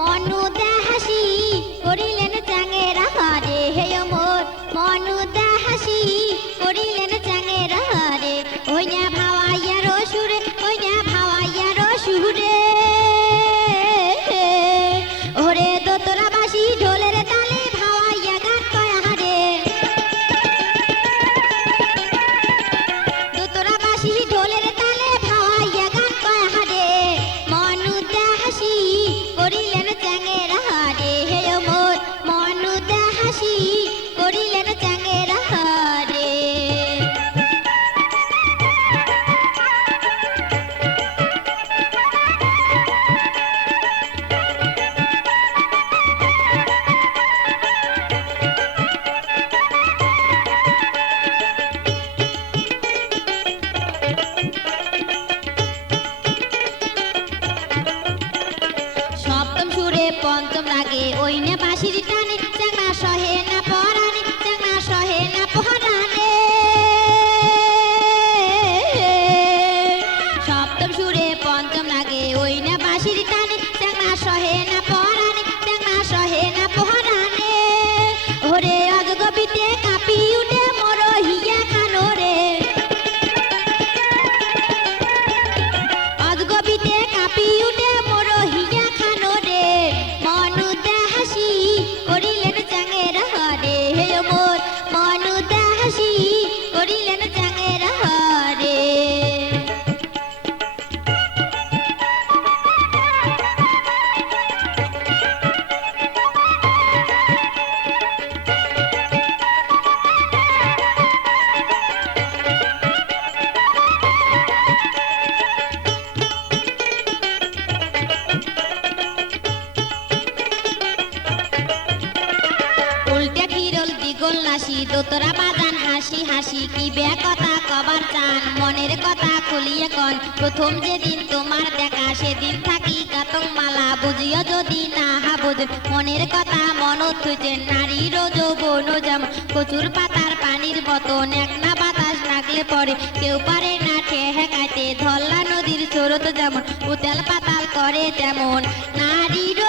মনুদা হাসি করিলেন চাঙেরা হারে হে মোর মনুদা হাসি করিলেন চাঙেরা হারে ওই না ভাওয়াইয়ার সুরে ওই না ভাওয়াইয়ার সুরে ওরে দোতরা বাসি ঢোলের তালে ভাওয়াইয়া গান কয় হারে দোতরা বাসি ঢোলের তালে ভাওয়াইয়া গান কয় হারে মনুদা হাসি করিলেন চাঙেরা হারে হে মোর মনুদা হাসি করিলেন চাঙেরা হারে সপ্তম সুরে পঞ্চম রাগে ওই না বাঁশির টানে চাঙা সহে না পরানে চাঙা সহে না পরানে সপ্তম সুরে পঞ্চম রাগে ওই না বাঁশির টানে চাঙা সহে না পরানে চাঙা সহে না পরানে ওরে অজগবিতে কাঁপি উঠে মোর হিয়া খানো রে অজগবিতে কাঁপি উঠে মোর হিয়া খানো রে মনুদা হাসি করিলেন চাঙেরা হারে হে মোর মনুদা হাসি করিলেন চাঙেরা হারে উল্টে খিরল দ্বিগুল নাসি দোতরা বাজান হাসি হাসি কি বে কথা কবার চান মনের কথা খুলিয়ে কন প্রথম যেদিন তোমার দেখা সেদিন থাকি কাতং মালা বুঝিও যদি না বুঝে মনের কথা মন থুইছে নারীর যৌবন যেমন কচুর পাতার পানির বতন এক না বাতাস লাগলে পরে কেউ পারে না ঠেকাইতে ধল্লা নদীর স্রোত যেমন উতাল পাতাল করে তেমন নারীর